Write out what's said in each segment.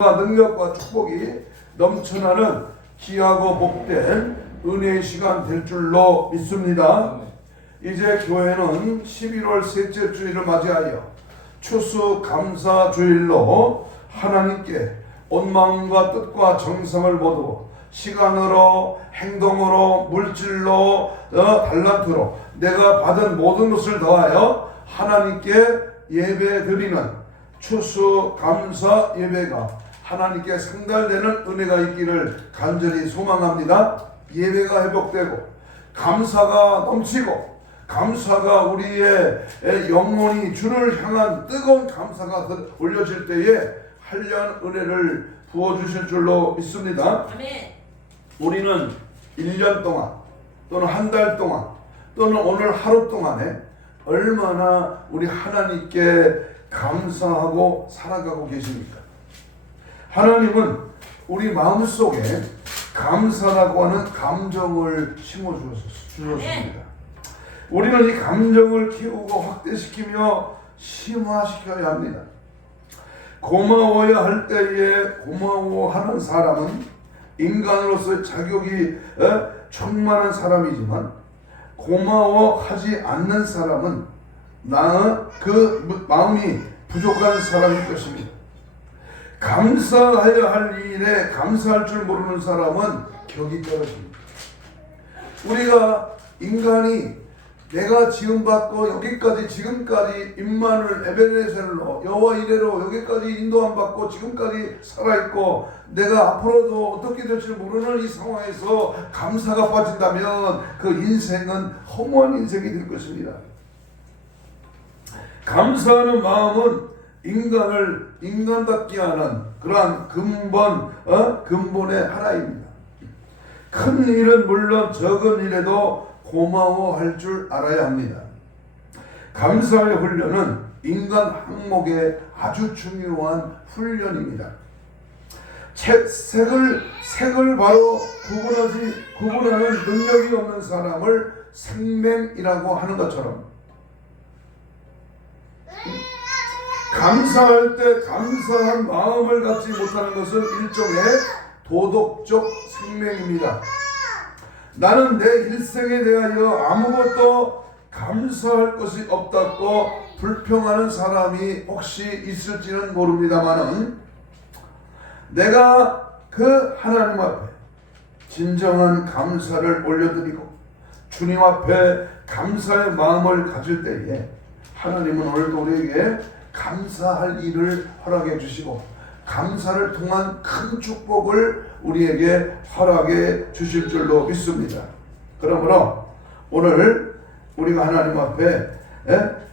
능력과 축복이 넘쳐나는 귀하고 복된 은혜의 시간 될 줄로 믿습니다. 이제 교회는 11월 셋째 주일을 맞이하여 추수감사주일로 하나님께 온 마음과 뜻과 정성을 모두 시간으로, 행동으로, 물질로, 달란트로 내가 받은 모든 것을 더하여 하나님께 예배드리는 추수감사 예배가 하나님께 상달되는 은혜가 있기를 간절히 소망합니다. 예배가 회복되고 감사가 넘치고 감사가 우리의 영혼이 주를 향한 뜨거운 감사가 올려질 때에 한량 은혜를 부어주실 줄로 믿습니다. 아멘. 우리는 1년 동안 또는 한 달 동안 또는 오늘 하루 동안에 얼마나 우리 하나님께 감사하고 살아가고 계십니까? 하나님은 우리 마음속에 감사라고 하는 감정을 심어주셨습니다. 우리는 이 감정을 키우고 확대시키며 심화시켜야 합니다. 고마워야 할 때에 고마워하는 사람은 인간으로서의 자격이 충만한 사람이지만 고마워하지 않는 사람은 그 마음이 부족한 사람일 것입니다. 감사해야 할 일에 감사할 줄 모르는 사람은 격이 떨어집니다. 우리가 인간이 내가 지음받고 여기까지 지금까지 임마누엘 에베네셀로 여호와 이레로 여기까지 인도함 받고 지금까지 살아있고 내가 앞으로도 어떻게 될지 모르는 이 상황에서 감사가 빠진다면 그 인생은 허무한 인생이 될 것입니다. 감사하는 마음은 인간을 인간답게 하는 그러한 근본의 하나입니다. 큰 일은 물론 적은 일에도 고마워할 줄 알아야 합니다. 감사의 훈련은 인간 항목의 아주 중요한 훈련입니다. 색을 바로 구분하는 능력이 없는 사람을 생맹이라고 하는 것처럼 감사할 때 감사한 마음을 갖지 못하는 것은 일종의 도덕적 생명입니다. 나는 내 일생에 대하여 아무것도 감사할 것이 없다고 불평하는 사람이 혹시 있을지는 모릅니다만은 내가 그 하나님 앞에 진정한 감사를 올려드리고 주님 앞에 감사의 마음을 가질 때에 하나님은 오늘도 우리에게 감사할 일을 허락해 주시고 감사를 통한 큰 축복을 우리에게 허락해 주실 줄로 믿습니다. 그러므로 오늘 우리가 하나님 앞에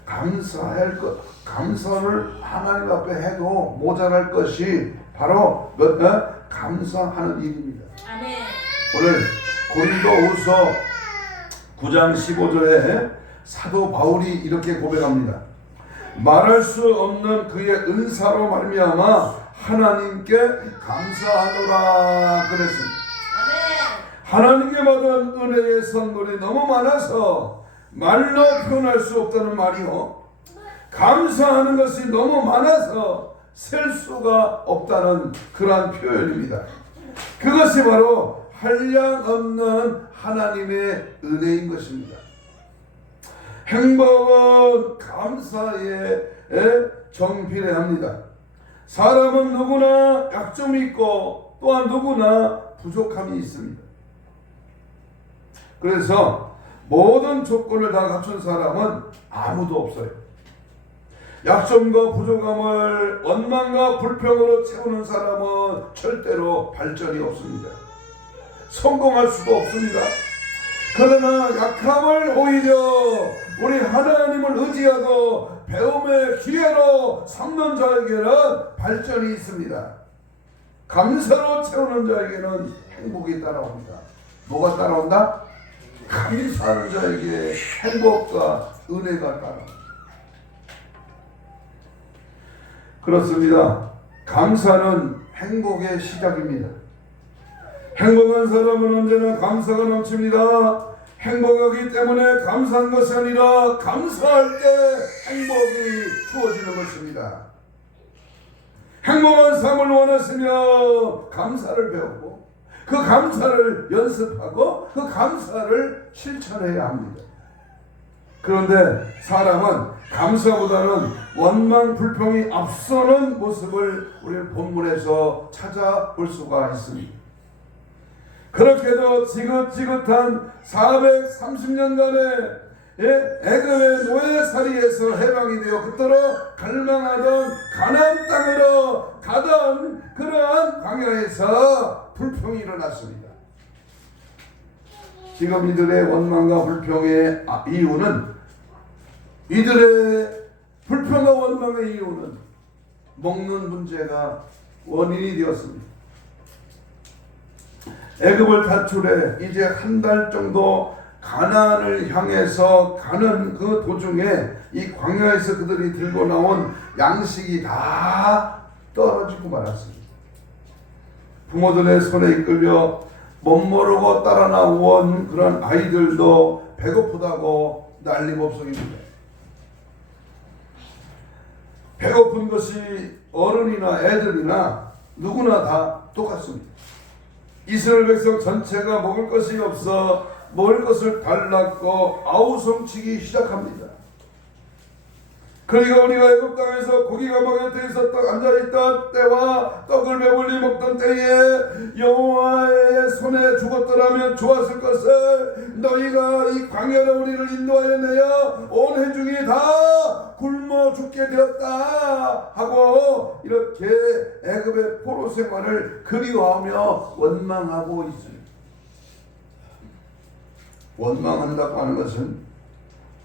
감사할 것, 감사를 하나님 앞에 해도 모자랄 것이 바로 감사하는 일입니다. 아멘. 오늘 고린도후서 9장 15절에 사도 바울이 이렇게 고백합니다. 말할 수 없는 그의 은사로 말미암아 하나님께 감사하노라 그랬습니다. 하나님께 받은 은혜의 선물이 너무 많아서 말로 표현할 수 없다는 말이요, 감사하는 것이 너무 많아서 셀 수가 없다는 그러한 표현입니다. 그것이 바로 한량없는 하나님의 은혜인 것입니다. 행복은 감사에 정비례합니다. 사람은 누구나 약점이 있고 또한 누구나 부족함이 있습니다. 그래서 모든 조건을 다 갖춘 사람은 아무도 없어요. 약점과 부족함을 원망과 불평으로 채우는 사람은 절대로 발전이 없습니다. 성공할 수도 없습니다. 그러나 약함을 오히려 우리 하나님을 의지하고 배움의 기회로 삼는 자에게는 발전이 있습니다. 감사로 채우는 자에게는 행복이 따라옵니다. 뭐가 따라온다? 감사하는 자에게 행복과 은혜가 따라옵니다. 그렇습니다. 감사는 행복의 시작입니다. 행복한 사람은 언제나 감사가 넘칩니다. 행복하기 때문에 감사한 것이 아니라 감사할 때 행복이 주어지는 것입니다. 행복한 삶을 원하시며 감사를 배우고 그 감사를 연습하고 그 감사를 실천해야 합니다. 그런데 사람은 감사보다는 원망, 불평이 앞서는 모습을 우리 본문에서 찾아볼 수가 있습니다. 그렇게도 지긋지긋한 430년간의 애굽의 노예살이에서 해방이 되어 그토록 갈망하던 가나안 땅으로 가던 그러한 광야에서 불평이 일어났습니다. 지금 이들의 원망과 불평의 이유는, 이들의 불평과 원망의 이유는 먹는 문제가 원인이 되었습니다. 애굽을 탈출해 이제 한 달 정도 가나안을 향해서 가는 그 도중에 이 광야에서 그들이 들고 나온 양식이 다 떨어지고 말았습니다. 부모들의 손에 이끌려 멋모르고 따라 나온 그런 아이들도 배고프다고 난리법석입니다. 배고픈 것이 어른이나 애들이나 누구나 다 똑같습니다. 이스라엘 백성 전체가 먹을 것이 없어 먹을 것을 달랐고 아우성치기 시작합니다. 그러니까 우리가 애굽 땅에서 고기가 먹여 뒤에서 앉아있던 때와 떡을 배불리 먹던 때에 여호와의 손에 죽었더라면 좋았을 것을 너희가 이 광야로 우리를 인도하여 내어 온 회중이 다 굶어 죽게 되었다 하고 이렇게 애굽의 포로 생활을 그리워하며 원망하고 있습니다. 원망한다고 하는 것은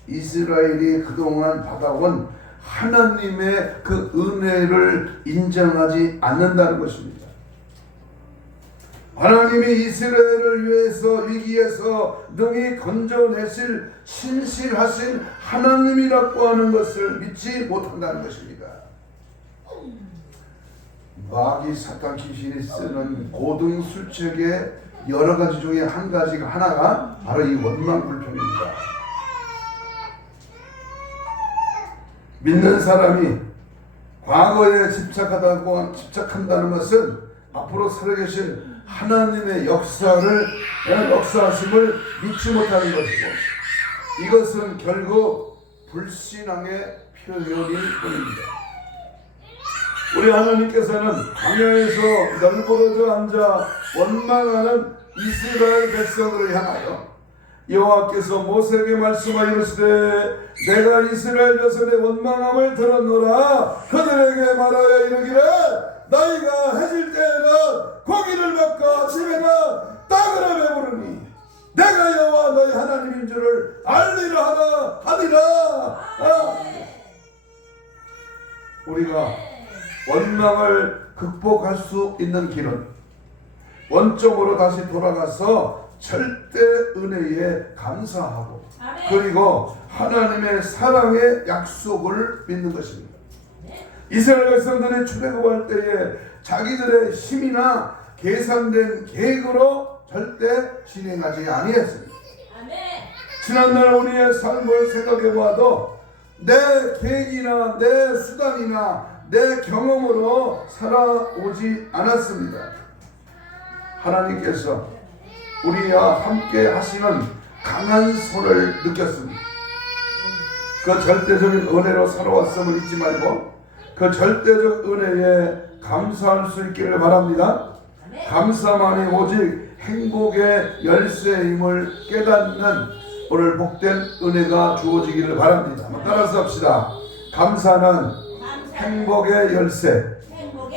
이스라엘이 그동안 받아온 하나님의 그 은혜를 인정하지 않는다는 것입니다. 하나님이 이스라엘을 위해서 위기에서 능히 건져내실 신실하신 하나님이라고 하는 것을 믿지 못한다는 것입니다. 마귀 사탄 귀신이 쓰는 고등 술책의 여러 가지 중에 한 가지가 하나가 바로 이 원망 불평입니다. 믿는 사람이 과거에 집착한다는 것은 앞으로 살아계신 하나님의 역사하심을 믿지 못하는 것이고, 이것은 결국 불신앙의 표현일 뿐입니다. 우리 하나님께서는 광야에서 널브러져 앉아 원망하는 이스라엘 백성들을 향하여 여호와께서 모세에게 말씀하여 이르시되 내가 이스라엘 자손의 원망함을 들었노라. 그들에게 말하여 이르기를 너희가 해질 때에는 고기를 먹고 아침에는 떡으로 배부르니 내가 여호와 너희 하나님인 줄을 알리라 하니라. 우리가 원망을 극복할 수 있는 길은 원점으로 다시 돌아가서 절대 은혜에 감사하고 그리고 하나님의 사랑의 약속을 믿는 것입니다. 이스라엘 백성들이 출애굽할 때에 자기들의 힘이나 계산된 계획으로 절대 진행하지 아니했습니다. 지난날 우리의 삶을 생각해 보아도 내 계획이나 내 수단이나 내 경험으로 살아오지 않았습니다. 하나님께서 우리와 함께 하시는 강한 손을 느꼈습니다. 그 절대적인 은혜로 살아왔음을 잊지 말고 그 절대적 은혜에 감사할 수 있기를 바랍니다. 감사만이 오직 행복의 열쇠임을 깨닫는 오늘 복된 은혜가 주어지기를 바랍니다. 따라서 합시다. 감사는 행복의 열쇠.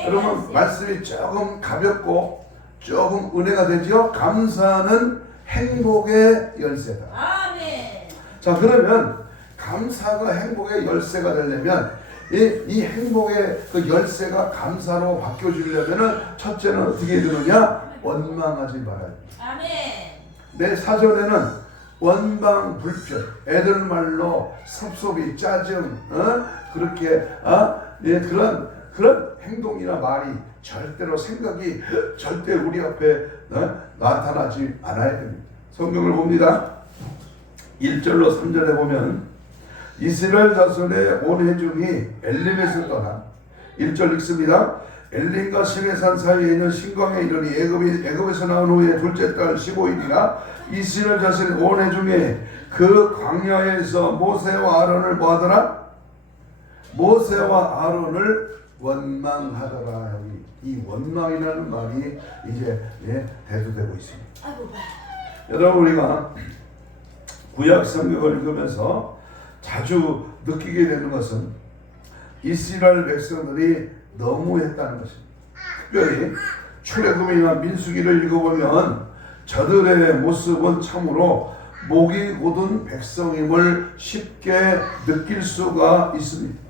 여러분 말씀이 조금 가볍고 조금 은혜가 되죠. 감사는 행복의 열쇠다. 아멘. 자, 그러면 감사가 행복의 열쇠가 되려면 이 행복의 그 열쇠가 감사로 바뀌어지려면은 첫째는 어떻게 되느냐? 원망하지 말아야 돼. 아멘. 내 사전에는 원망, 불평, 애들 말로 섭섭이, 짜증, 그렇게 그런 행동이나 말이 절대로 생각이 절대 우리 앞에 나타나지 않아야 됩니다. 성경을 봅니다. 1절로 3절에 보면 이스라엘 자손의 온 회중이 엘림에서 떠나 1절 읽습니다. 엘림과 시내산 사이에 있는 신광에 이르니 애굽에서 나온 후에 둘째 달 15일이라 이스라엘 자손의 온 해 중에 그 광야에서 모세와 아론을 뭐하더라? 모세와 아론을 원망하더라. 여기 이 원망이라는 말이 이제 대두되고 있습니다. 여러분, 우리가 구약 성경을 읽으면서 자주 느끼게 되는 것은 이스라엘 백성들이 너무했다는 것입니다. 특별히 출애굽이나 민수기를 읽어보면 저들의 모습은 참으로 목이 곧은 백성임을 쉽게 느낄 수가 있습니다.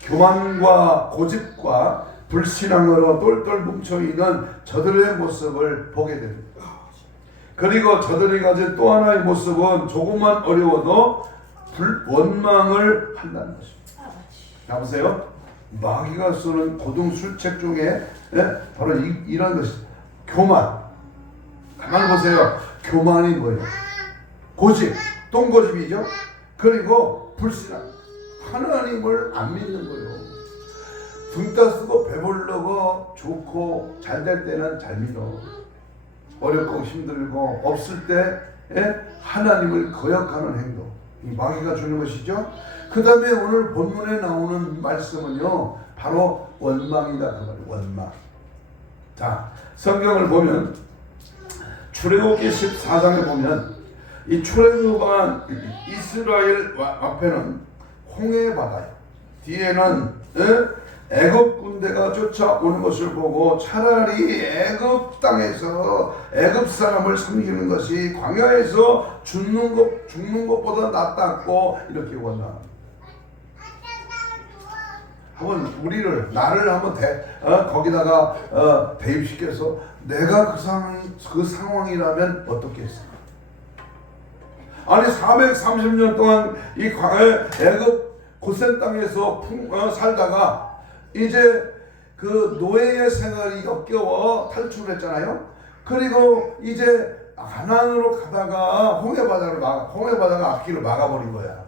교만과 고집과 불신앙으로 똘똘 뭉쳐있는 저들의 모습을 보게 됩니다. 그리고 저들이 가진 또 하나의 모습은 조금만 어려워도 원망을 한다는 것입니다. 자, 보세요. 마귀가 쓰는 고등술책 중에 바로 이런 것이 교만. 가만히 보세요. 교만이 뭐예요? 고집, 똥고집이죠. 그리고 불신앙. 하나님을 안 믿는 거예요. 등 따쓰고 배부르고 좋고 잘 될 때는 잘 믿어. 어렵고 힘들고 없을 때 하나님을 거역하는 행동. 이 마귀가 주는 것이죠. 그 다음에 오늘 본문에 나오는 말씀은요, 바로 원망이다. 그 말이에요. 원망. 자, 성경을 보면 출애굽기 14장에 보면 이 출애굽한 이스라엘 앞에는 홍해 바다예요. 뒤에는 애굽 군대가 쫓아오는 것을 보고 차라리 애굽 땅에서 애굽 사람을 섬기는 것이 광야에서 죽는 것보다 낫다고 이렇게 원망합니다. 한번 나를 한번 거기다가 대입시켜서 내가 그 상황이라면 어떻게 했을까? 아니 430년 동안 이 애굽 고센 땅에서 살다가 이제 그 노예의 생활이 역겨워 탈출했잖아요. 그리고 이제 가나안으로 가다가 홍해바다가 앞길을 막아버린 거야.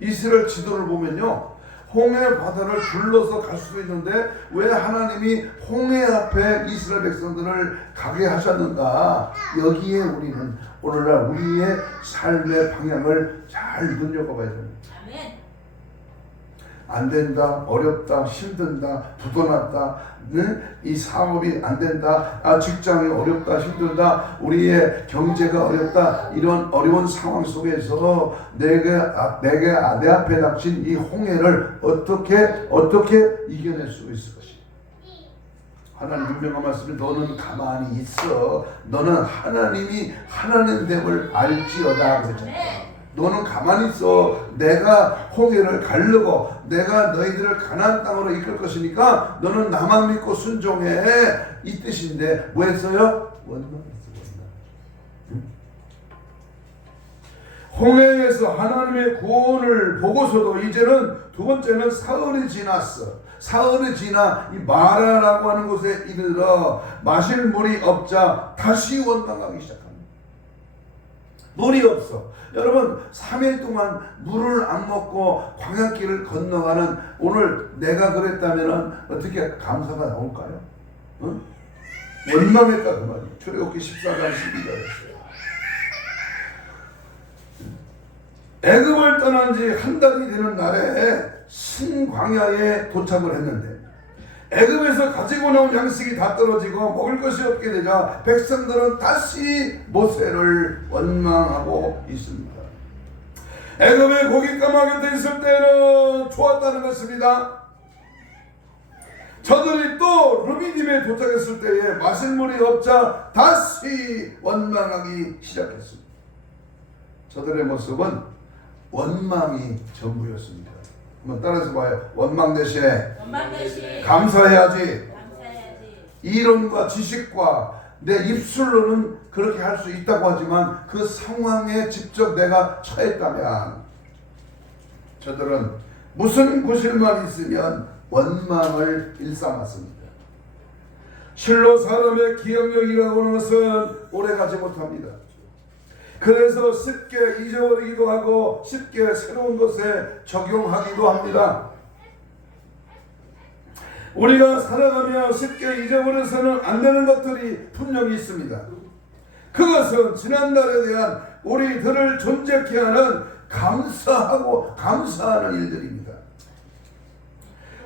이스라엘 지도를 보면요, 홍해 바다를 둘러서 갈 수도 있는데 왜 하나님이 홍해 앞에 이스라엘 백성들을 가게 하셨는가? 여기에 우리는 오늘날 우리의 삶의 방향을 잘 눈여겨봐야 됩니다. 안 된다, 어렵다, 힘든다, 부도났다, 이 사업이 안 된다, 직장이 어렵다, 힘들다, 우리의 경제가 어렵다, 이런 어려운 상황 속에서 내 앞에 닥친 이 홍해를 어떻게 이겨낼 수 있을 것인가? 하나님 분명한 말씀이 너는 가만히 있어. 너는 하나님이 하나님 됨을 알지어다 그랬잖아요. 너는 가만히 있어. 내가 홍해를 가르고 내가 너희들을 가나안 땅으로 이끌 것이니까 너는 나만 믿고 순종해. 이 뜻인데 뭐 했어요? 원망했어. 홍해에서 하나님의 구원을 보고서도 이제는 두 번째는 사흘이 지났어. 사흘이 지나 이 마라라고 하는 곳에 이르러 마실 물이 없자 다시 원망하기 시작합니다. 물이 없어. 여러분 3일 동안 물을 안 먹고 광야길을 건너가는 오늘 내가 그랬다면 어떻게 감사가 나올까요? 응? 원망했다 그 말이에요. 출애굽기 14장 12절이었어요. 애굽을 떠난 지 한 달이 되는 날에 신광야에 도착을 했는데 애굽에서 가지고 나온 양식이 다 떨어지고 먹을 것이 없게 되자 백성들은 다시 모세를 원망하고 있습니다. 애굽에 고기 까마귀 있을 때는 좋았다는 것입니다. 저들이 또 르비딤에 도착했을 때에 마실 물이 없자 다시 원망하기 시작했습니다. 저들의 모습은 원망이 전부였습니다. 한번 따라서 봐요. 원망 대신에 감사해야지. 이론과 지식과 내 입술로는 그렇게 할 수 있다고 하지만 그 상황에 직접 내가 처했다면 저들은 무슨 구실만 있으면 원망을 일삼았습니다. 실로 사람의 기억력이라고 하는 것은 오래가지 못합니다. 그래서 쉽게 잊어버리기도 하고 쉽게 새로운 것에 적용하기도 합니다. 우리가 살아가며 쉽게 잊어버려서는 안 되는 것들이 분명히 있습니다. 그것은 지난날에 대한 우리들을 존재케 하는 감사하고 감사하는 일들입니다.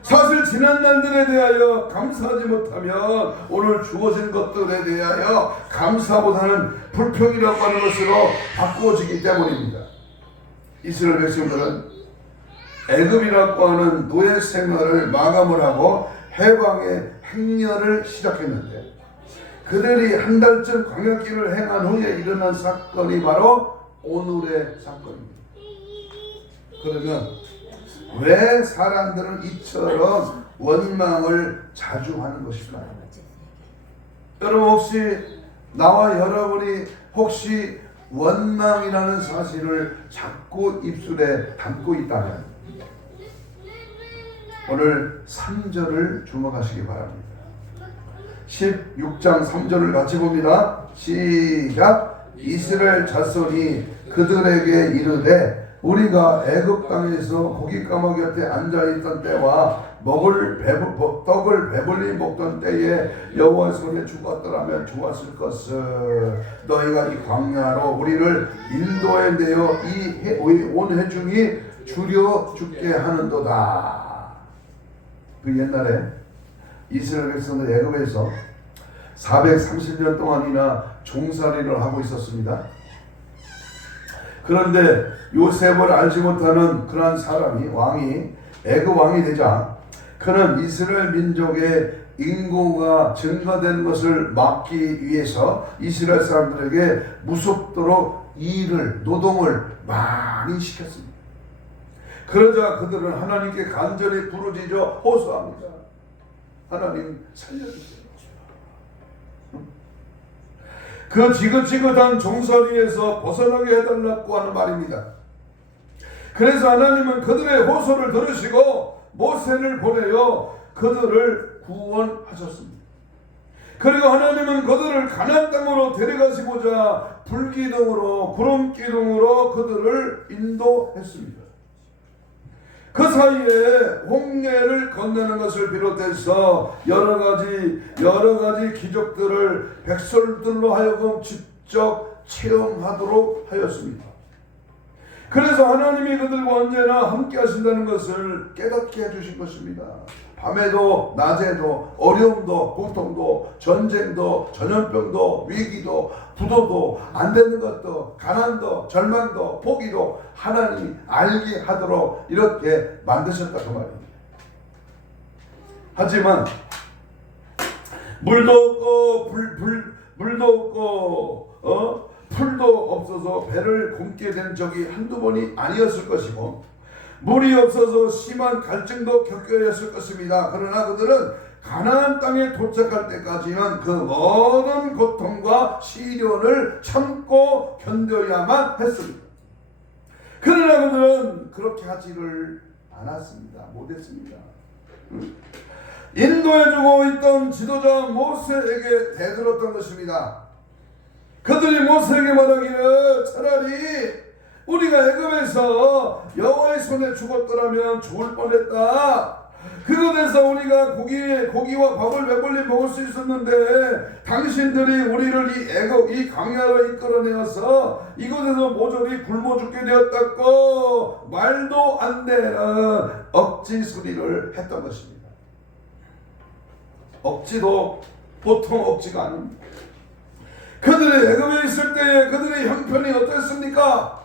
사실 지난날들에 대하여 감사하지 못하면 오늘 주어진 것들에 대하여 감사보다는 불평이라고 하는 것으로 바꾸어지기 때문입니다. 이스라엘 백성들은 애굽이라고 하는 노예 생활을 마감을 하고 해방의 행렬을 시작했는데 그들이 한 달쯤 광야길을 행한 후에 일어난 사건이 바로 오늘의 사건입니다. 그러면 왜 사람들은 이처럼 원망을 자주 하는 것일까요? 여러분 혹시 나와 여러분이 혹시 원망이라는 사실을 자꾸 입술에 담고 있다면 오늘 3절을 주목하시기 바랍니다. 16장 3절을 같이 봅니다. 시작. 이스라엘 자손이 그들에게 이르되 우리가 애굽 땅에서 고기 까마귀 곁에 앉아있던 때와 떡을 배불리 먹던 때에 여호와 손에 죽었더라면 좋았을 것을 너희가 이 광야로 우리를 인도에 내어 이 온 회중이 줄여 죽게 하는도다. 그 옛날에 이스라엘 백성들 애굽에서 430년 동안이나 종살이를 하고 있었습니다. 그런데 요셉을 알지 못하는 그러한 사람이 왕이 애굽 왕이 되자 그는 이스라엘 민족의 인구가 증가된 것을 막기 위해서 이스라엘 사람들에게 무섭도록 노동을 많이 시켰습니다. 그러자 그들은 하나님께 간절히 부르짖어 호소합니다. 하나님 살려주세요. 그 지긋지긋한 종살이에서 벗어나게 해달라고 하는 말입니다. 그래서 하나님은 그들의 호소를 들으시고 모세를 보내어 그들을 구원하셨습니다. 그리고 하나님은 그들을 가나안 땅으로 데려가시고자 불기둥으로 구름기둥으로 그들을 인도했습니다. 그 사이에 홍해를 건너는 것을 비롯해서 여러 가지 기적들을 백성들로 하여금 직접 체험하도록 하였습니다. 그래서 하나님이 그들과 언제나 함께 하신다는 것을 깨닫게 해주신 것입니다. 밤에도 낮에도 어려움도 고통도 전쟁도 전염병도 위기도 부도도 안 되는 것도 가난도 절망도 포기도 하나님이 알게 하도록 이렇게 만드셨다 그 말입니다. 하지만 물도 없고 물도 없고 풀도 없어서 배를 굶게 된 적이 한두 번이 아니었을 것이고 물이 없어서 심한 갈증도 겪어야 했을 것입니다. 그러나 그들은 가나안 땅에 도착할 때까지는 그 모든 고통과 시련을 참고 견뎌야만 했습니다. 그러나 그들은 그렇게 하지를 않았습니다. 못했습니다. 인도해주고 있던 지도자 모세에게 대들었던 것입니다. 그들이 모세에게 말하기를 차라리 우리가 애굽에서 여호와의 손에 죽었더라면 죽을 뻔했다. 그곳에서 우리가 고기와 밥을 배불리 먹을 수 있었는데 당신들이 우리를 이 광야로 이끌어내어서 이곳에서 모조리 굶어 죽게 되었다고 말도 안 되는 억지 소리를 했던 것입니다. 억지도 보통 억지가 아닙니다. 그들이 애굽에 있을 때에 그들의 형편이 어땠습니까?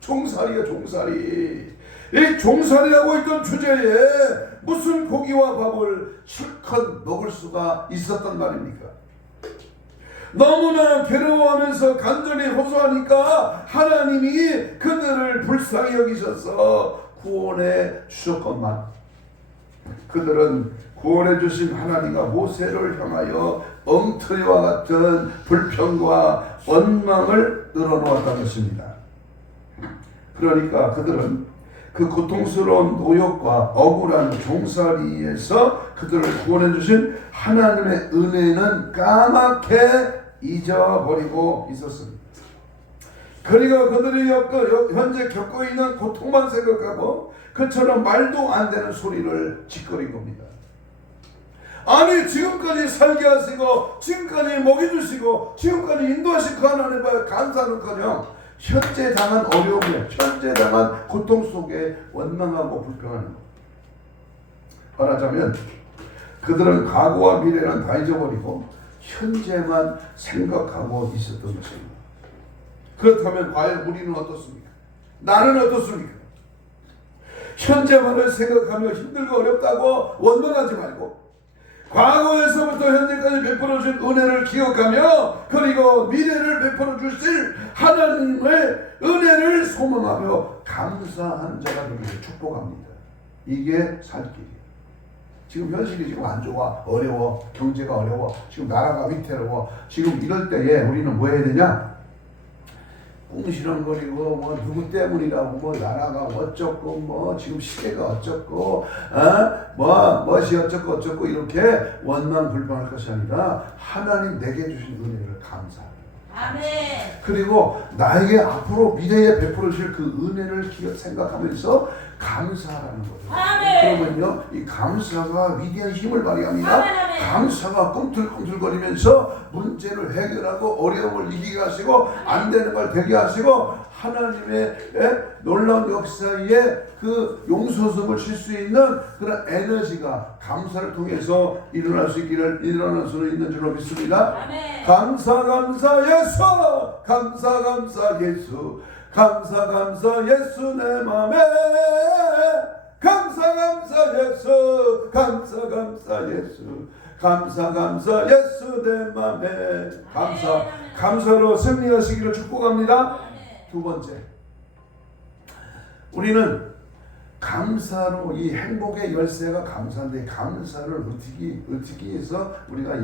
종살이가 종살이. 이 종살이하고 있던 주제에 무슨 고기와 밥을 실컷 먹을 수가 있었단 말입니까? 너무나 괴로워하면서 간절히 호소하니까 하나님이 그들을 불쌍히 여기셔서 구원해 주셨건만 그들은 구원해 주신 하나님과 모세를 향하여 엉터리와 같은 불평과 원망을 늘어놓았다는 것입니다. 그러니까 그들은 그 고통스러운 노역과 억울한 종살이에서 그들을 구원해 주신 하나님의 은혜는 까맣게 잊어버리고 있었습니다. 그리고 그들이 현재 겪고 있는 고통만 생각하고 그처럼 말도 안 되는 소리를 짓거린 겁니다. 아니 지금까지 살게 하시고 지금까지 먹여주시고 지금까지 인도하신 그 하나님의 감사는커녕 현재 당한 어려움에 현재 당한 고통 속에 원망하고 불평하는 것. 말하자면 그들은 과거와 미래는 다 잊어버리고 현재만 생각하고 있었던 것입니다. 그렇다면 과연 우리는 어떻습니까? 나는 어떻습니까? 현재만을 생각하며 힘들고 어렵다고 원망하지 말고 과거에서부터 현재까지 베풀어준 은혜를 기억하며 그리고 미래를 베풀어 주실 하나님의 은혜를 소망하며 감사하는 자가 되기를 축복합니다. 이게 살 길이에요. 지금 현실이 지금 안 좋아, 어려워, 경제가 어려워, 지금 나라가 위태로워. 지금 이럴 때에 우리는 뭐 해야 되냐? 궁시렁거리고 뭐 누구 때문이라고 뭐 나라가 어쩌고 뭐 지금 시대가 어쩌고 뭐엇이 어쩌고 이렇게 원망 불평할 것이 아니라 하나님 내게 주신 은혜를 감사하라. 아멘. 그리고 나에게 앞으로 미래에 베풀어 주실 그 은혜를 생각하면서 감사하라는 거죠. 아멘. 그러면요 이 감사가 위대한 힘을 발휘합니다. 아멘. 감사가 꿈틀꿈틀거리면서 문제를 해결하고 어려움을 이기게 하시고 안 되는 걸 되게 하시고 하나님의 놀라운 역사에 그 용서성을 칠 수 있는 그런 에너지가 감사를 통해서 일어날 수 있는 줄로 믿습니다. 아멘. 감사 예수, 감사 예수, 감사 예수 내 맘에 감사 예수, 감사 예수, 감사 예수 내 맘에 감사로 승리하시기를 축복합니다. 두 번째, 우리는 감사로 이 행복의 열쇠가 감사인데 감사를 어떻게 해서 우리가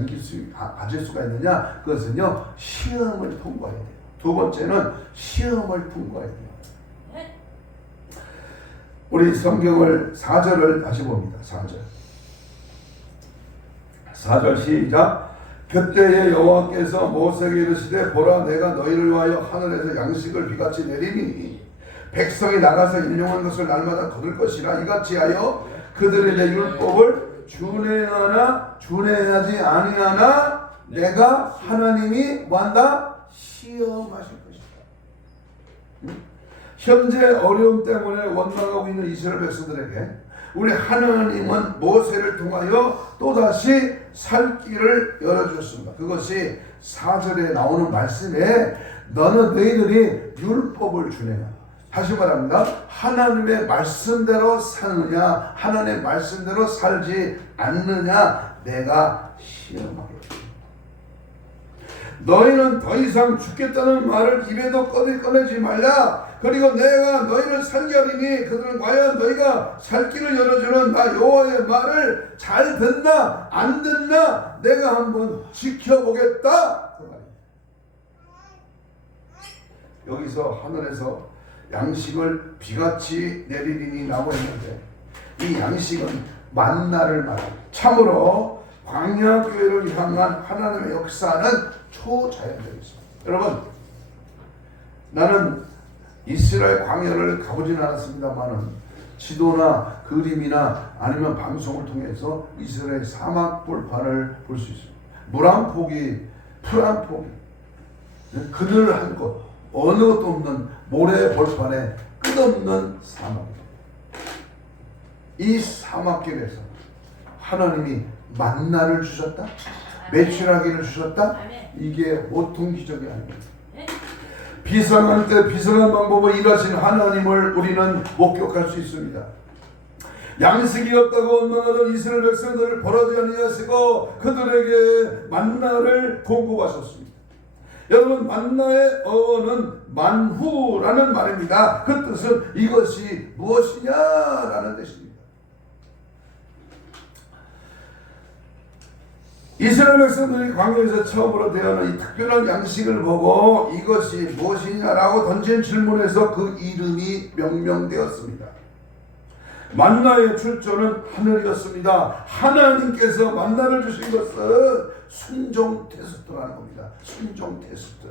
가질 수가 있느냐? 그것은요 시험을 통과해야 돼요. 두 번째는 시험을 통과해야 돼요. 우리 성경을 4절을 다시 봅니다. 4절 시작. 그때에 여호와께서 모세에게 이르시되 보라 내가 너희를 위하여 하늘에서 양식을 비같이 내리니 백성이 나가서 일용한 것을 날마다 거둘 것이라 이같이 하여 그들에게 율법을 준행하나 준행하지 아니하나 내가 하나님이 뭐한다? 시험하실 것이다. 현재 어려움 때문에 원망하고 있는 이스라엘 백성들에게 우리 하나님은 모세를 통하여 또다시 살 길을 열어주셨습니다. 그것이 4절에 나오는 말씀에 너는 너희들이 율법을 준행하라. 다시 말합니다. 하나님의 말씀대로 사느냐 하나님의 말씀대로 살지 않느냐 내가 시험하겠다. 너희는 더 이상 죽겠다는 말을 입에도 꺼내지 말라. 그리고 내가 너희를 살게 하리니 그들은 과연 너희가 살 길을 열어주는 나 여호와의 말을 잘 듣나 안 듣나 내가 한번 지켜보겠다. 여기서 하늘에서 양식을 비같이 내리리니 라고 했는데 이 양식은 만나를 말합니다. 참으로 광야 교회를 향한 하나님의 역사는 초자연적이었습니다. 여러분 나는 이스라엘 광야를 가보진 않았습니다만은 지도나 그림이나 아니면 방송을 통해서 이스라엘 사막 볼판을 볼 수 있습니다. 물 한 폭이 풀 한 폭이 그늘 한 곳 어느 것도 없는 모래 볼판에 끝없는 사막입니다. 이 사막길에서 하나님이 만나를 주셨다? 메추라기를 주셨다? 이게 보통 기적이 아닙니다. 비상할 때 비상한 방법을 일하신 하나님을 우리는 목격할 수 있습니다. 양식이 없다고 원망하던 이스라엘 백성들을 벌하지 아니하시고 그들에게 만나를 공급하셨습니다. 여러분 만나의 어원은 만후라는 말입니다. 그 뜻은 이것이 무엇이냐라는 뜻입니다. 이스라엘 백성들이 광야에서 처음으로 대하는 이 특별한 양식을 보고 이것이 무엇이냐라고 던진 질문에서 그 이름이 명명되었습니다. 만나의 출처는 하늘이었습니다. 하나님께서 만나를 주신 것은 순종 테스트라는 겁니다. 순종 테스트.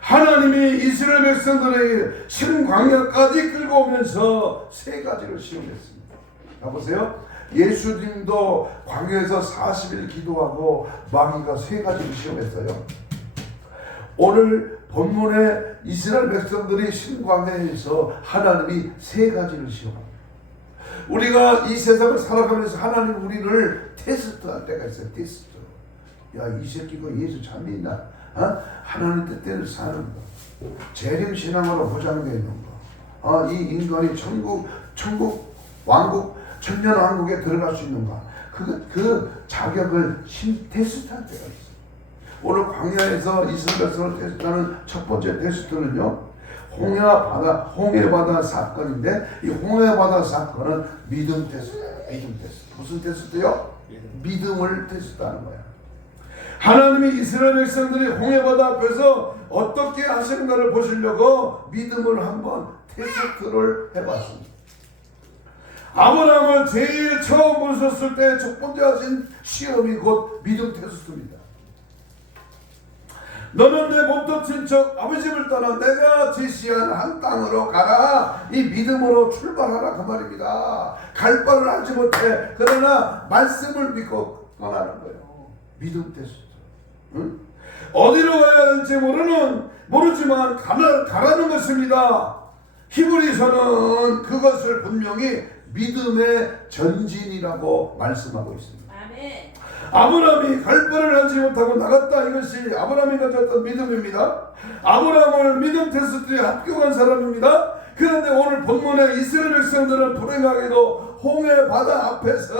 하나님이 이스라엘 백성들에게 신광야까지 끌고 오면서 세 가지를 시험했습니다. 자 보세요. 예수님도 광야에서 40일 기도하고 마귀가 3가지를 시험했어요. 오늘 본문에 이스라엘 백성들이 신광야에서 하나님이 3가지를 시험합니다. 우리가 이 세상을 살아가면서 하나님 우리를 테스트할 때가 있어요. 테스트. 야, 이 새끼가 예수 잘 믿나? 하나님 뜻대로 사는 거. 재림신앙으로 보장되어 있는 거. 이 인간이 천국 왕국 천년왕국에 들어갈 수 있는가? 그 자격을 테스트할 때가 있어요. 오늘 광야에서 이스라엘 백성을 테스트하는 첫 번째 테스트는요, 홍해바다 사건인데, 이 홍해바다 사건은 믿음 테스트예요. 믿음 테스트. 무슨 테스트요? 믿음을 테스트하는 거야. 하나님이 이스라엘 백성들이 홍해바다 앞에서 어떻게 하시는가를 보시려고 믿음을 한번 테스트를 해봤습니다. 아브라함을 제일 처음 부르셨을 때 첫 번째 하신 시험이 곧 믿음 테스트입니다. 너는 내 몸도 친척 아버지 집을 떠나 내가 지시한 한 땅으로 가라. 이 믿음으로 출발하라 그 말입니다. 갈 바를 알지 못해. 그러나 말씀을 믿고 떠나는 거예요. 믿음 테스트. 응? 어디로 가야 할지 모르지만 가라는 것입니다. 히브리서는 그것을 분명히 믿음의 전진이라고 말씀하고 있습니다. 아멘. 아브라함이 갈 바를 알지 못하고 나갔다. 이것이 아브라함이 가졌던 믿음입니다. 아브라함을 믿음 테스트에 합격한 사람입니다. 그런데 오늘 본문에 이스라엘 백성들은 불행하게도 홍해 바다 앞에서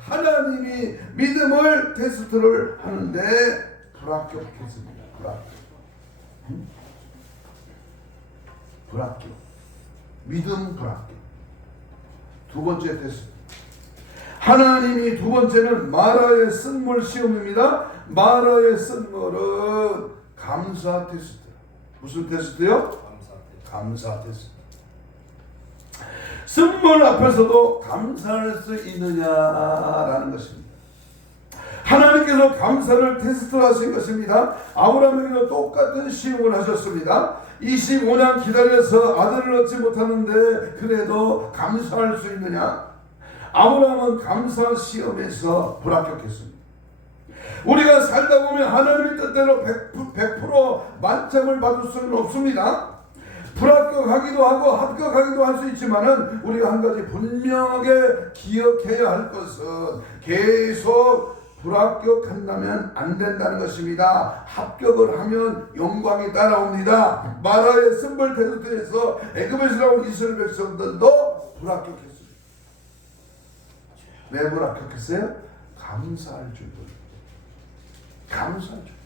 하나님이 믿음을 테스트를 하는데 불합격했습니다. 불합격. 믿음 불합격. 두 번째 테스트. 하나님이 두 번째는 마라의 쓴물 시험입니다. 마라의 쓴물은 감사 테스트. 무슨 테스트요? 감사 테스트. 쓴물 앞에서도 감사할 수 있느냐라는 것입니다. 하나님께서 감사를 테스트하신 것입니다. 아브라함에게도 똑같은 시험을 하셨습니다. 25년 기다려서 아들을 얻지 못하는데 그래도 감사할 수 있느냐? 아브라함은 감사 시험에서 불합격했습니다. 우리가 살다 보면 하나님의 뜻대로 100% 만점을 받을 수는 없습니다. 불합격하기도 하고 합격하기도 할 수 있지만은 우리가 한 가지 분명하게 기억해야 할 것은 계속 불합격한다면 안 된다는 것입니다. 합격을 하면 영광이 따라옵니다. 마라의 쓴물 테스트에서 애굽에서 나온 이스라엘 백성들도 불합격했습니다. 왜 불합격했어요? 감사할 줄 모릅니다. 감사할 줄.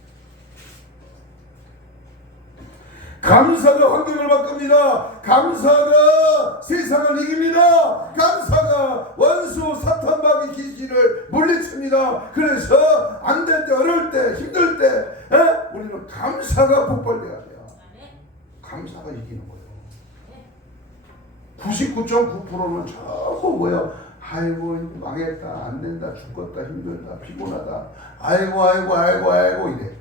감사가 환경을 바꿉니다. 감사가 세상을 이깁니다. 감사가 원수 사탄 마귀 기지를 물리칩니다. 그래서 안 될 때, 어려울 때, 힘들 때 우리는 감사가 폭발돼야 돼요. 감사가 이기는 거예요. 99.9%는 전부 뭐예요? 아이고 망했다, 안 된다, 죽겠다, 힘들다, 피곤하다, 아이고 이래.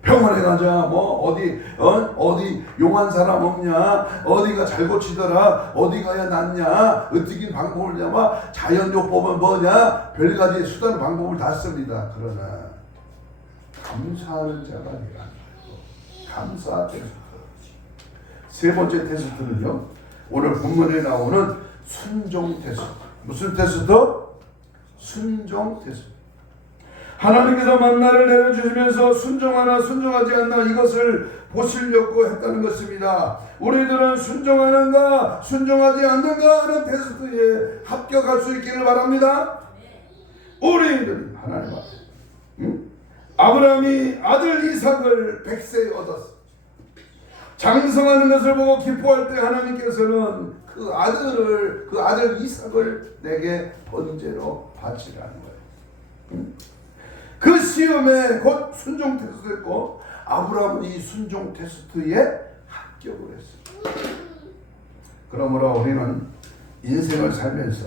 병원에 가자, 어디 용한 사람 없냐, 어디가 잘 고치더라, 어디 가야 낫냐, 어떻게 방법을 잡아, 자연요법은 뭐냐, 별가지 수단 방법을 다 씁니다. 그러나 감사하는 자가 되라. 감사 테스트. 세 번째 테스트는요, 오늘 본문에 나오는 순종 테스트. 무슨 테스트? 순종 테스트. 하나님께서 만나를 내려주시면서 순종하나 순종하지 않나 이것을 보시려고 했다는 것입니다. 우리들은 순종하는가 순종하지 않는가 하는 테스트에 합격할 수 있기를 바랍니다. 우리들은 하나님 앞에 아브라함이 아들 이삭을 100세에 얻었어. 장성하는 것을 보고 기뻐할 때 하나님께서는 그 아들 이삭을 내게 번제로 바치라는 거예요. 그 시험에 곧 순종 테스트했고 아브라함은 이 순종 테스트에 합격을 했습니다. 그러므로 우리는 인생을 살면서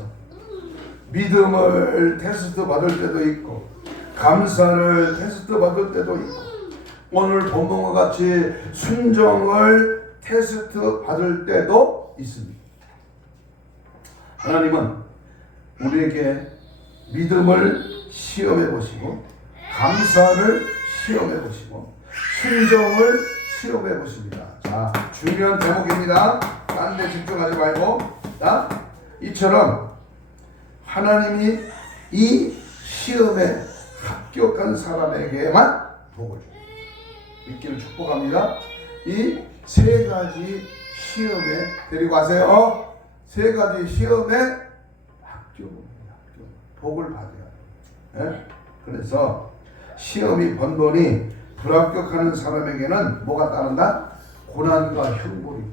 믿음을 테스트 받을 때도 있고 감사를 테스트 받을 때도 있고 오늘 본문과 같이 순종을 테스트 받을 때도 있습니다. 하나님은 우리에게 믿음을 시험해 보시고 감사를 시험해 보시고 순종을 시험해 보십니다. 자, 중요한 대목입니다. 딴 데 집중하지 말고. 자, 이처럼 하나님이 이 시험에 합격한 사람에게만 복을 줍니다. 믿기를 축복합니다. 이 세 가지 시험에 데리고 가세요. 세 가지 시험에 합격입니다. 복을 받아야 돼요. 그래서 시험이 번번이 불합격하는 사람에게는 뭐가 따른다? 고난과 흉보리.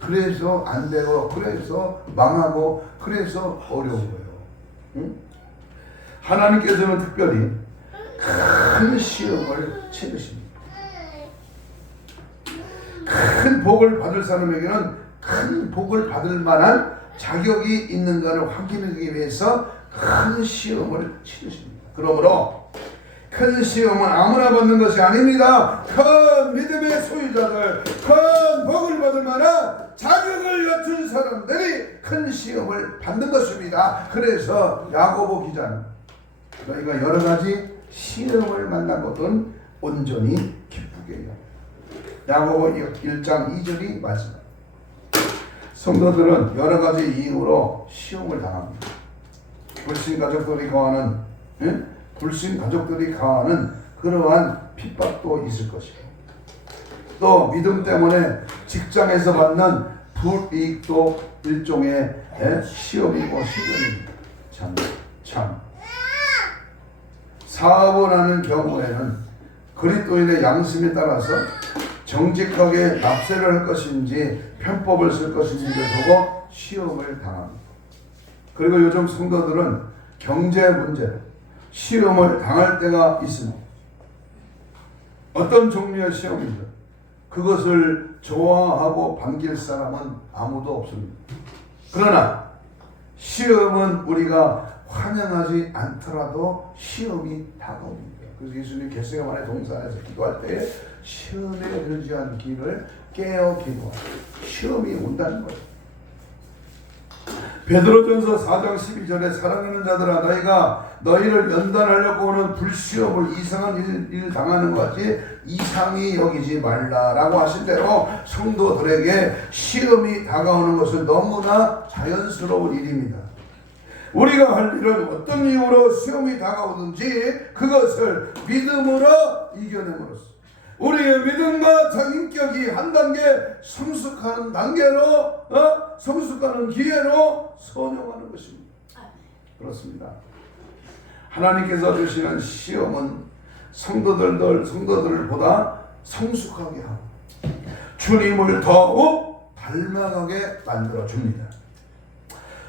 그래서 안 되고, 그래서 망하고, 그래서 어려운 거예요. 응? 하나님께서는 특별히 큰 시험을 치르십니다. 큰 복을 받을 사람에게는 큰 복을 받을 만한 자격이 있는가를 확인하기 위해서 큰 시험을 치르십니다. 그러므로 큰 시험은 아무나 받는 것이 아닙니다. 큰 믿음의 소유자들, 큰 복을 받을 만한 자격을 갖춘 사람들이 큰 시험을 받는 것입니다. 그래서 야고보 기자는 너희가 여러 가지 시험을 만나거든 온전히 기쁘게 해요. 야고보 1장 2절이 말씀합니다. 성도들은 여러 가지 이유로 시험을 당합니다. 불신 가족들이 가하는 그러한 핍박도 있을 것이고, 또 믿음 때문에 직장에서 받는 불이익도 일종의 시험이고 시련입니다. 참 사업을 하는 경우에는 그리스도인의 양심에 따라서 정직하게 납세를 할 것인지 편법을 쓸 것인지를 두고 시험을 당합니다. 그리고 요즘 성도들은 경제 문제로 시험을 당할 때가 있습니다. 어떤 종류의 시험이든 그것을 좋아하고 반길 사람은 아무도 없습니다. 그러나 시험은 우리가 환영하지 않더라도 시험이 다가옵니다. 그래서 예수님 겟세마네 동산에서 기도할 때 시험에 들지 않기를 깨어 기도하라. 시험이 온다는 거예요. 베드로전서 4장 12절에 사랑하는 자들아 너희를 연단하려고 오는 불시험을 이상한 일 당하는 것 같이 이상히 여기지 말라라고 하신 대로 성도들에게 시험이 다가오는 것은 너무나 자연스러운 일입니다. 우리가 할 일은 어떤 이유로 시험이 다가오든지 그것을 믿음으로 이겨냄으로써 우리의 믿음과 자인격이 한 단계 성숙하는 단계로 성숙하는 기회로 선용하는 것입니다. 그렇습니다. 하나님께서 주시는 시험은 성도들보다 성숙하게 하고 주님을 더욱 닮아가게 만들어 줍니다.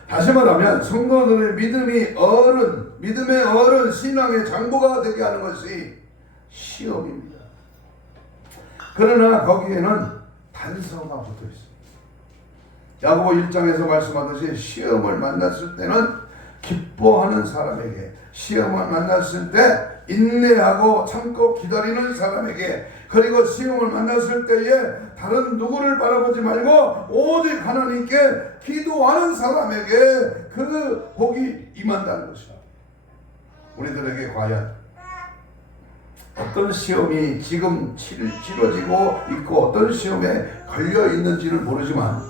다시 말하면 성도들의 믿음의 어른, 신앙의 장보가 되게 하는 것이 시험입니다. 그러나 거기에는 단서가 붙어 있습니다. 야고보 1장에서 말씀하듯이 시험을 만났을 때는 기뻐하는 사람에게, 시험을 만났을 때 인내하고 참고 기다리는 사람에게, 그리고 시험을 만났을 때에 다른 누구를 바라보지 말고 오직 하나님께 기도하는 사람에게 그 복이 임한다는 것입니다. 우리들에게 과연 어떤 시험이 지금 치러지고 있고 어떤 시험에 걸려 있는지를 모르지만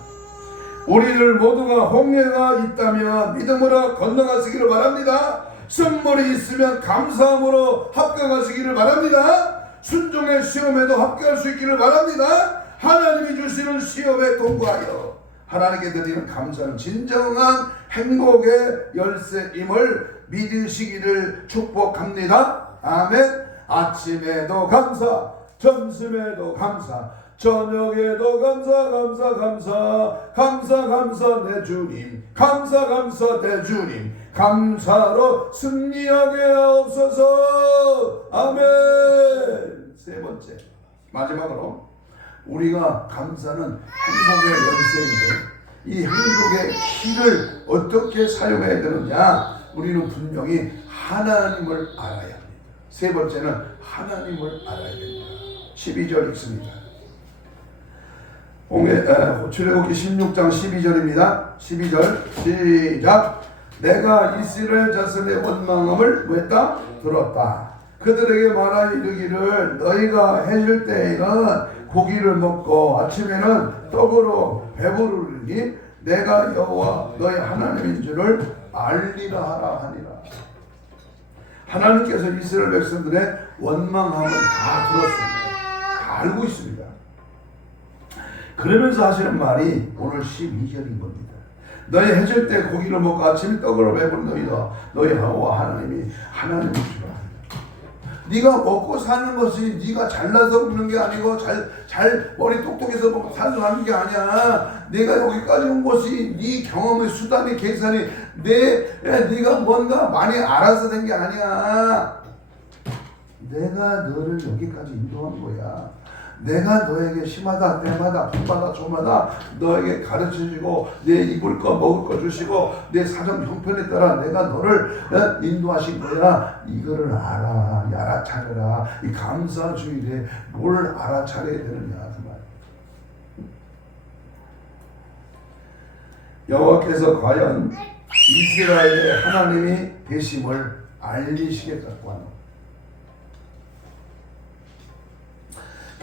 우리들 모두가 홍해가 있다면 믿음으로 건너가시기를 바랍니다. 선물이 있으면 감사함으로 합격하시기를 바랍니다. 순종의 시험에도 합격할 수 있기를 바랍니다. 하나님이 주시는 시험에 통과하여 하나님께 드리는 감사는 진정한 행복의 열쇠임을 믿으시기를 축복합니다. 아멘. 아침에도 감사, 점심에도 감사, 저녁에도 감사 내 주님, 감사 내 주님, 감사로 승리하게 하옵소서. 아멘. 세 번째, 마지막으로 우리가 감사는 행복의 열쇠인데 이 행복의 키를 어떻게 사용해야 되느냐? 우리는 분명히 하나님을 알아야 합니다. 세 번째는 하나님을 알아야 됩니다. 12절 읽습니다. 출애굽기 16장 12절입니다. 12절 시작. 내가 이스라엘 자손의 원망함을 뭐했다? 들었다. 그들에게 말하 이르기를 너희가 해질 때에는 고기를 먹고 아침에는 떡으로 배부르니 내가 여호와 너희 하나님인 줄을 알리라 하라 하니라. 하나님께서 이스라엘 백성들의 원망함을 다 들었습니다. 다 알고 있습니다. 그러면서 하시는 말이 오늘 12절인 겁니다. 너희 해질 때 고기를 먹고 아침에 떡으로 배부른 너희가 너희 여호와 하나님인 줄 알아. 네가 먹고 사는 것이 네가 잘나서 먹는 게 아니고 잘 머리 똑똑해서 먹고 사는 게 아니야. 내가 여기까지 온 것이 네 경험의 수단의 계산이 네가 뭔가 많이 알아서 된 게 아니야. 내가 너를 여기까지 인도한 거야. 내가 너에게 시마다 때마다 품마다 조마다 너에게 가르쳐주고 내 입을 거 먹을 거 주시고 내 사정 형편에 따라 내가 너를 인도하신 거야. 이거를 알아차려라. 이 감사주일에 뭘 알아차려야 되느냐 그 말. 여호와께서 과연 이스라엘의 하나님이 되심을 알리시겠다고 하는.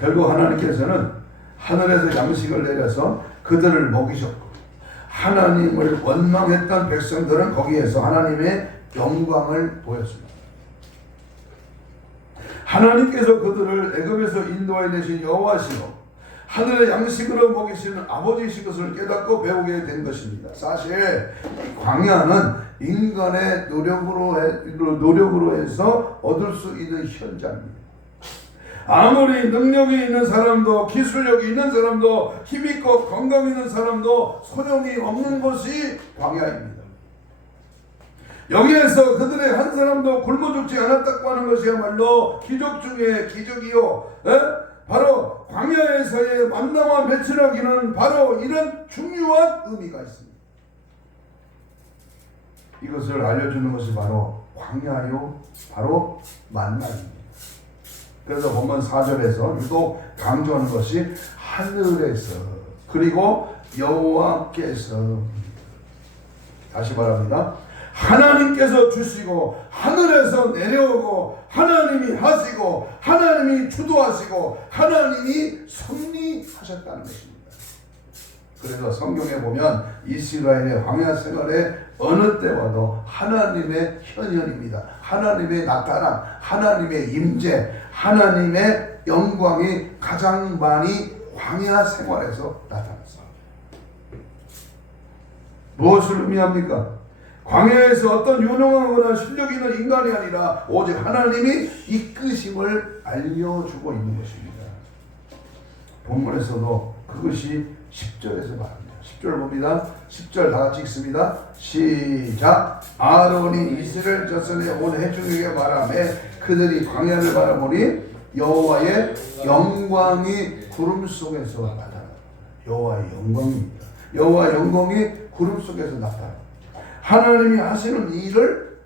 결국 하나님께서는 하늘에서 양식을 내려서 그들을 먹이셨고 하나님을 원망했던 백성들은 거기에서 하나님의 영광을 보였습니다. 하나님께서 그들을 애굽에서 인도해 내신 여호와시요 하늘의 양식으로 먹이시는 아버지이신 것을 깨닫고 배우게 된 것입니다. 사실 광야는 인간의 노력으로 해서 얻을 수 있는 현장입니다. 아무리 능력이 있는 사람도 기술력이 있는 사람도 힘있고 건강 있는 사람도 소용이 없는 것이 광야입니다. 여기에서 그들의 한 사람도 굶어 죽지 않았다고 하는 것이야말로 기적 중에 기적이요. 바로 광야에서의 만나와 매출하기는 바로 이런 중요한 의미가 있습니다. 이것을 알려주는 것이 바로 광야요, 바로 만나입니다. 그래서 본문 4절에서 유독 강조하는 것이 하늘에서 그리고 여호와께서, 다시 말합니다. 하나님께서 주시고 하늘에서 내려오고 하나님이 하시고 하나님이 주도하시고 하나님이 섭리하셨다는 것입니다. 그래서 성경에 보면 이스라엘의 광야 생활에 어느 때와도 하나님의 현현입니다. 하나님의 나타남, 하나님의 임재, 하나님의 영광이 가장 많이 광야 생활에서 나타났습니다. 무엇을 의미합니까? 광야에서 어떤 유능하거나 실력 있는 인간이 아니라 오직 하나님이 이끄심을 알려주고 있는 것입니다. 본문에서도 그것이 10절에서 말합니다. 10절 봅니다. 10절 다 같이 읽습니다. 시작. 아론이 이스라엘 자손의 온 회중에게 말하매 그들이 광야를 바라보니 여호와의 영광이 구름 속에서 나타났다. 여호와의 영광입니다. 여호와의 영광이 구름 속에서 나타났다. 하나님이 하시는 일을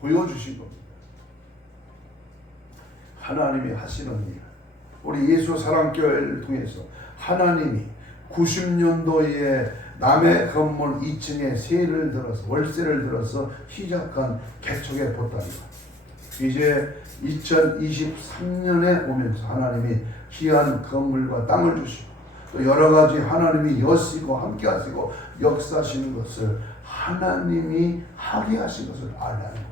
보여주신 겁니다. 하나님이 하시는 일. 우리 예수 사랑교회를 통해서 하나님이 90년도에 남의 건물 2층에 세를 들어서 월세를 들어서 시작한 개척의 보따리가 이제 2023년에 오면서 하나님이 귀한 건물과 땅을 주시고 또 여러 가지 하나님이 여시고 함께 하시고 역사하시는 것을 하나님이 하게 하신 것을 알라는 겁니다.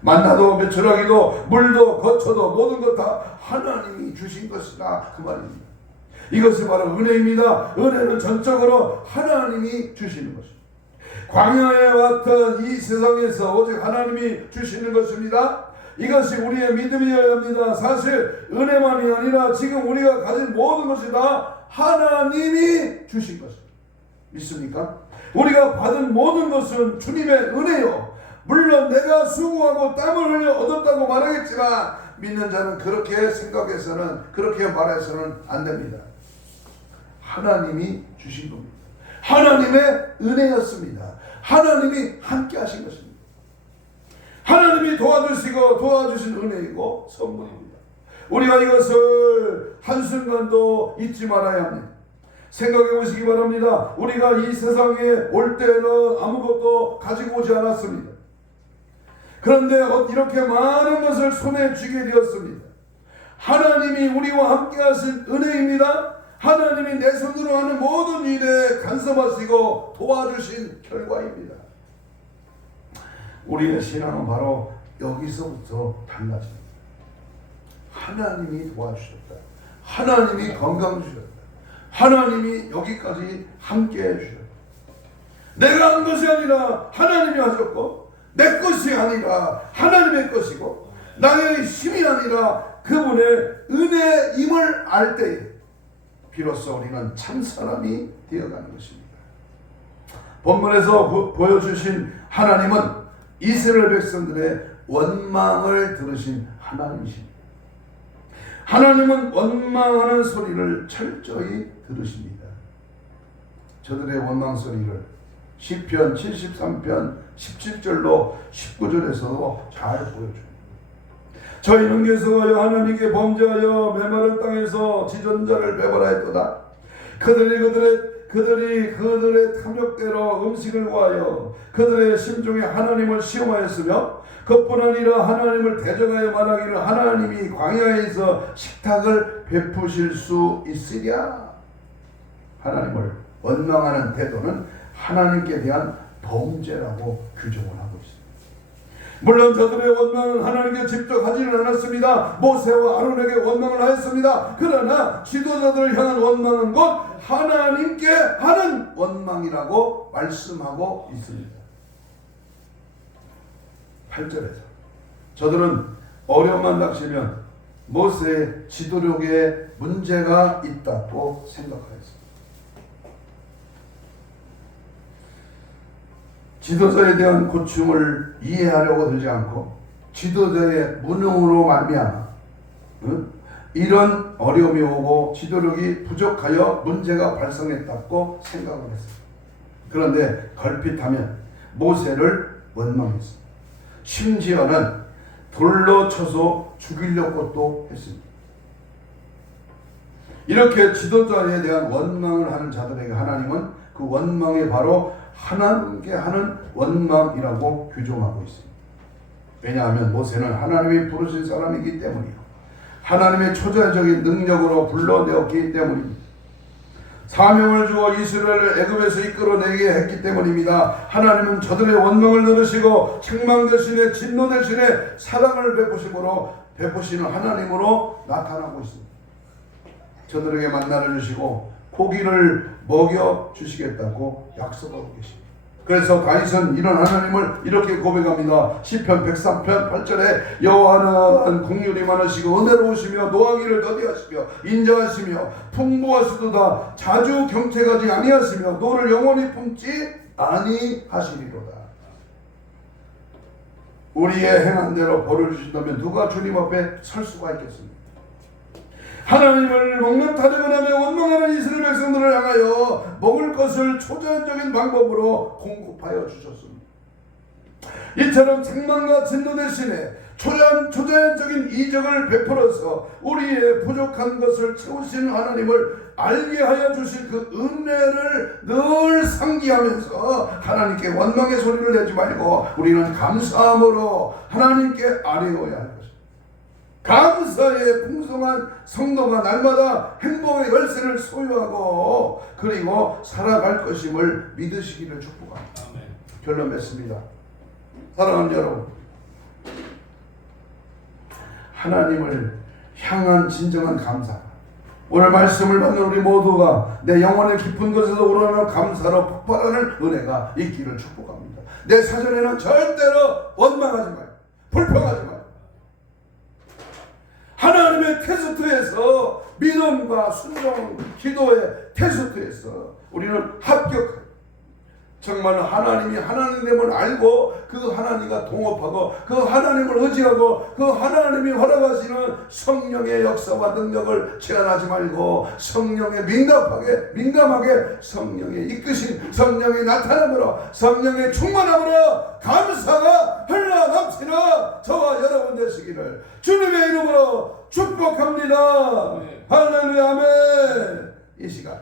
만나도 매출하기도 물도 거처도 모든 것 다 하나님이 주신 것이다 그 말입니다. 이것이 바로 은혜입니다. 은혜는 전적으로 하나님이 주시는 것입니다. 광야에 왔던 이 세상에서 오직 하나님이 주시는 것입니다. 이것이 우리의 믿음이어야 합니다. 사실 은혜만이 아니라 지금 우리가 가진 모든 것이 다 하나님이 주신 것입니다. 믿습니까? 우리가 받은 모든 것은 주님의 은혜요. 물론 내가 수고하고 땀을 흘려 얻었다고 말하겠지만 믿는 자는 그렇게 생각해서는 그렇게 말해서는 안 됩니다. 하나님이 주신 겁니다. 하나님의 은혜였습니다. 하나님이 함께 하신 것입니다. 하나님이 도와주시고 도와주신 은혜이고 선물입니다. 우리가 이것을 한순간도 잊지 말아야 합니다. 생각해 보시기 바랍니다. 우리가 이 세상에 올 때는 아무것도 가지고 오지 않았습니다. 그런데 이렇게 많은 것을 손에 쥐게 되었습니다. 하나님이 우리와 함께 하신 은혜입니다. 하나님이 내 손으로 하는 모든 일에 간섭하시고 도와주신 결과입니다. 우리의 신앙은 바로 여기서부터 달라집니다. 하나님이 도와주셨다. 하나님이 건강 주셨다. 하나님이 여기까지 함께 해주셨다. 내가 한 것이 아니라 하나님이 하셨고, 내 것이 아니라 하나님의 것이고, 나의 힘이 아니라 그분의 은혜임을 알 때에 비로소 우리는 참 사람이 되어가는 것입니다. 본문에서 보여주신 하나님은 이스라엘 백성들의 원망을 들으신 하나님이십니다. 하나님은 원망하는 소리를 철저히 들으십니다. 저들의 원망 소리를 시편 73편 17절로 19절에서도 잘 보여줍니다. 저희는 계속하여 하나님께 범죄하여 메마른 땅에서 지존자를 배반하였도다. 그들의 탐욕대로 음식을 구하여 그들의 심중에 하나님을 시험하였으며 그뿐 아니라 하나님을 대적하여 말하기를 하나님이 광야에서 식탁을 베푸실 수 있으랴. 하나님을 원망하는 태도는 하나님께 대한 범죄라고 규정을 하고 있습니다. 물론 저들의 원망은 하나님께 직접 하지는 않았습니다. 모세와 아론에게 원망을 하였습니다. 그러나 지도자들을 향한 원망은 곧 하나님께 하는 원망이라고 말씀하고 있습니다. 8절에서 저들은 어려움만 닥치면 모세의 지도력에 문제가 있다고 생각하였습니다. 지도자에 대한 고충을 이해하려고 들지 않고 지도자의 무능으로 말미암아 이런 어려움이 오고 지도력이 부족하여 문제가 발생했다고 생각을 했습니다. 그런데 걸핏하면 모세를 원망했습니다. 심지어는 돌로 쳐서 죽이려고도 했습니다. 이렇게 지도자에 대한 원망을 하는 자들에게 하나님은 그 원망이 바로 하나님께 하는 원망이라고 규정하고 있습니다. 왜냐하면 모세는 하나님이 부르신 사람이기 때문이요, 하나님의 초자적인 능력으로 불러내었기 때문입니다. 사명을 주어 이스라엘을 애굽에서 이끌어내게 했기 때문입니다. 하나님은 저들의 원망을 들으시고 책망 대신에 진노 대신에 사랑을 베푸시는 하나님으로 나타나고 있습니다. 저들에게 만나를 주시고 고기를 먹여 주시겠다고 약속하고 계십니다. 그래서 다윗은 이런 하나님을 이렇게 고백합니다. 시편 103편 8절에 여호와는 긍휼이 많으시고 은혜로우시며 노하기를 더디하시며 인자하시며 풍부하시도다. 자주 경책하지 아니하시며 노를 영원히 품지 아니하시리로다. 우리의 행한 대로 벌을 주신다면 누가 주님 앞에 설 수가 있겠습니까? 하나님을 먹는 타령을 하며 원망하는 이스라엘 백성들을 향하여 먹을 것을 초자연적인 방법으로 공급하여 주셨습니다. 이처럼 책망과 진노 대신에 초자연적인 이적을 베풀어서 우리의 부족한 것을 채우시는 하나님을 알게 하여 주신 그 은혜를 늘 상기하면서 하나님께 원망의 소리를 내지 말고 우리는 감사함으로 하나님께 아뢰어야 할 것입니다. 감사의 풍성한 성도가 날마다 행복의 열쇠를 소유하고 그리고 살아갈 것임을 믿으시기를 축복합니다. 결론 맺습니다. 사랑하는 여러분, 하나님을 향한 진정한 감사, 오늘 말씀을 받는 우리 모두가 내 영혼의 깊은 곳에서 우러나는 감사로 폭발하는 은혜가 있기를 축복합니다. 내 사전에는 절대로 원망하지 말고 불평하지 말고 하나님의 테스트에서 믿음과 순종, 기도의 테스트에서 우리는 합격하고 정말 하나님이 하나님임을 알고 그 하나님과 동업하고 그 하나님을 의지하고 그 하나님이 허락하시는 성령의 역사와 능력을 제한하지 말고 성령에 민감하게 성령의 이끄심, 성령의 나타남으로 성령의 충만함으로 감사가 흘러넘치는 저와 여러분 되시기를 주님의 이름으로 위하여 축복합니다. 할렐루야 아멘. 이 시간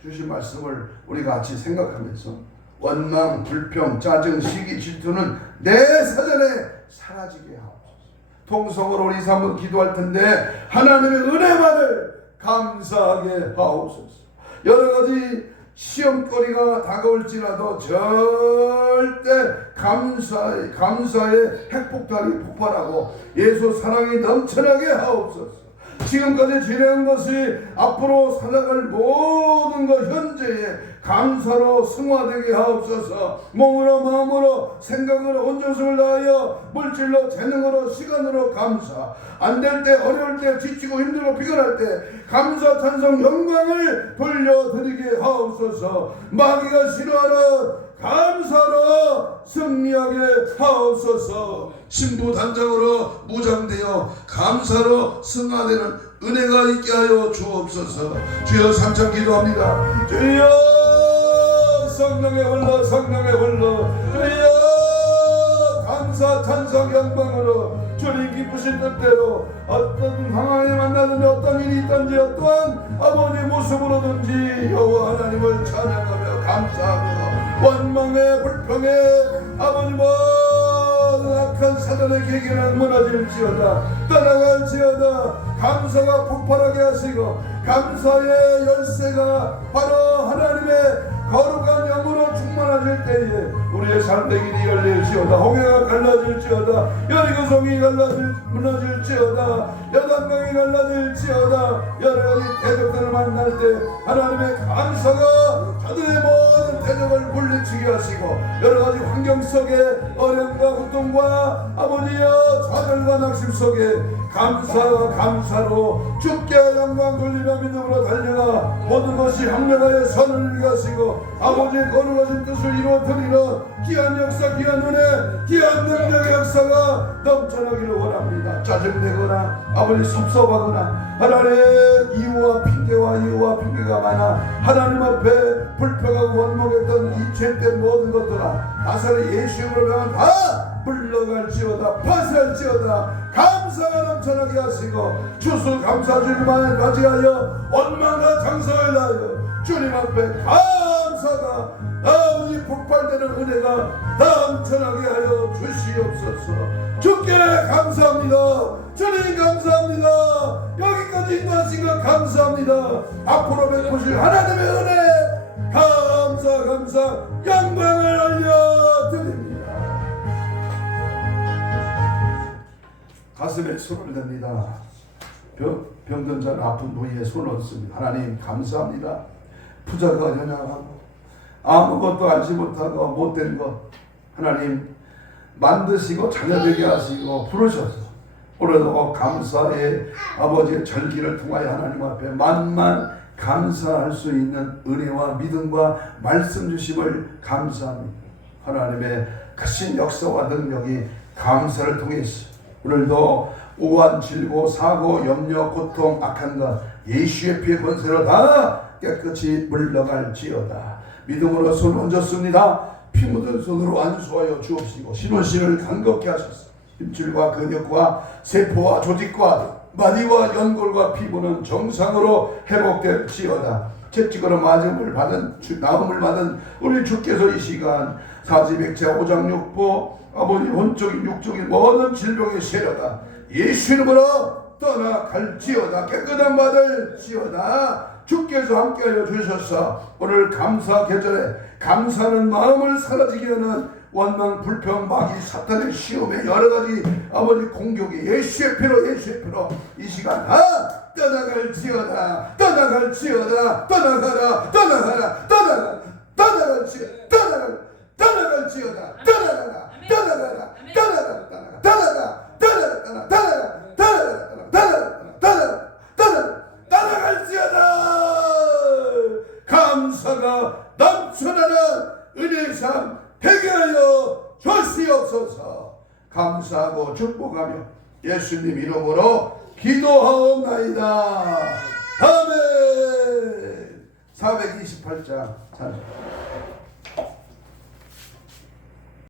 주신 말씀을 우리 같이 생각하면서 원망, 불평, 짜증, 시기, 질투는 내 사전에 사라지게 하옵소서. 통성으로 우리 한번 기도할 텐데 하나님의 은혜만을 감사하게 하옵소서. 여러 가지 시험거리가 다가올지라도 절대 감사의 핵폭탄이 폭발하고 예수 사랑이 넘쳐나게 하옵소서. 지금까지 지내온 것이 앞으로 살아갈 모든 것 현재에 감사로 승화되게 하옵소서. 몸으로 마음으로 생각으로 온 정성을 다하여 물질로 재능으로 시간으로 감사. 안 될 때 어려울 때 지치고 힘들고 피곤할 때 감사 찬송 영광을 돌려드리게 하옵소서. 마귀가 싫어하는 감사로 승리하게 하옵소서. 신부단장으로 무장되어 감사로 승화되는 은혜가 있게 하여 주옵소서. 주여 삼천 기도합니다. 주여 성령의 흘러 성령의 흘러 주여 감사 찬송 영광으로 주님 기쁘신 뜻대로 어떤 상황에 만나든지 어떤 일이 있든지 어떠한 아버지 모습으로든지 여호와 하나님을 찬양하며 감사하며 원망에 불평에 아버지 모든 악한 사단의 계계는 무너질지어다 떠나갈지어다. 감사가 폭발하게 하시고 감사의 열쇠가 바로 하나님의 거룩한 영으로 충만하실 때에 우리의 삶의 길이 열릴지어다. 홍해가 갈라질지어다. 여리고성이 무너질지어다. 여단강이 갈라질지어다. 여러가지 대적들을 만날 때 하나님의 감사가 저들의 모든 대적을 물리치게 하시고 여러가지 환경 속에 어려움과 고통과 아버지여 좌절과 낙심 속에 감사로 주께 영광 돌리며 믿음으로 달려가 모든 것이 합력하여 선을 이루시고 아버지의 거룩하신 뜻을 이루어드리는 귀한 역사 귀한 은혜 귀한 능력의 역사가 넘쳐나기를 원합니다. 짜증내거나 아버지 섭섭하거나 하나님 이유와 핑계가 많아 하나님 앞에 불평하고 원망했던 이 죄된 모든 것들아 나사렛 예수의 이름으로 다 물러갈지어다 파쇄할지어다. 감사가 넘쳐나게 하시고 추수감사주님만을 맞이하여 원망과 장사를 하여 주님 앞에 감사가 아버지 폭발되는 은혜가 넘쳐나게 하여 주시옵소서. 주께 감사합니다. 주님 감사합니다. 여기까지 인도하신 것 감사합니다. 앞으로 베푸실 하나님의 은혜 감사 영광을 올려드립니다. 가슴에 손을 댑니다. 병든 자는 아픈 부위에 손을 얹습니다. 하나님 감사합니다. 부자가 연약하고 아무것도 알지 못하고 못된 것 하나님 만드시고 자녀되게 하시고 부르셔서 오늘도 감사의 아버지의 절기를 통하여 하나님 앞에 만만 감사할 수 있는 은혜와 믿음과 말씀 주심을 감사합니다. 하나님의 크신 역사와 능력이 감사를 통해서 오늘도 우한, 질고, 사고, 염려, 고통, 악한 것 예수의 피의 권세로 다 깨끗이 물러갈지어다. 믿음으로 손 얹었습니다. 피 묻은 손으로 안수하여 주옵시고 신원신을 간겁게 하소서. 힘줄과 근육과 세포와 조직과 마디와 연골과 피부는 정상으로 회복될지어다. 채찍으로 나음을 받은 우리 주께서 이 시간 사지백체 오장육부 아버지 혼적인 육적인 모든 질병의 세력아 예수 이름으로 떠나갈지어다. 깨끗한 받을지어다. 주께서 함께하여 주셔서 오늘 감사 계절에 감사하는 마음을 사라지게 하는 원망, 불평, 마귀, 사탄의 시험에 여러가지 아버지 공격이 예수의 피로 이 시간 다 떠나갈지어다. 떠나갈지어다. 떠나가라. 떠나가라. 떠나가라. 떠나갈지어다. 떠나가라. 떠나갈지어다. 떠나가라. 떠나가라. 떠나가라. 떠나가. 떠나가. 떠나가. 떠나가. 떠나가. 떠나가. 떠나가. 떠나가. 떠나갈지어다. 감사가 넘쳐나는 은혜의 삶 되게 하여 주시옵소서. 감사하고 축복하며 예수님 이름으로 기도하옵나이다. 아멘. 428장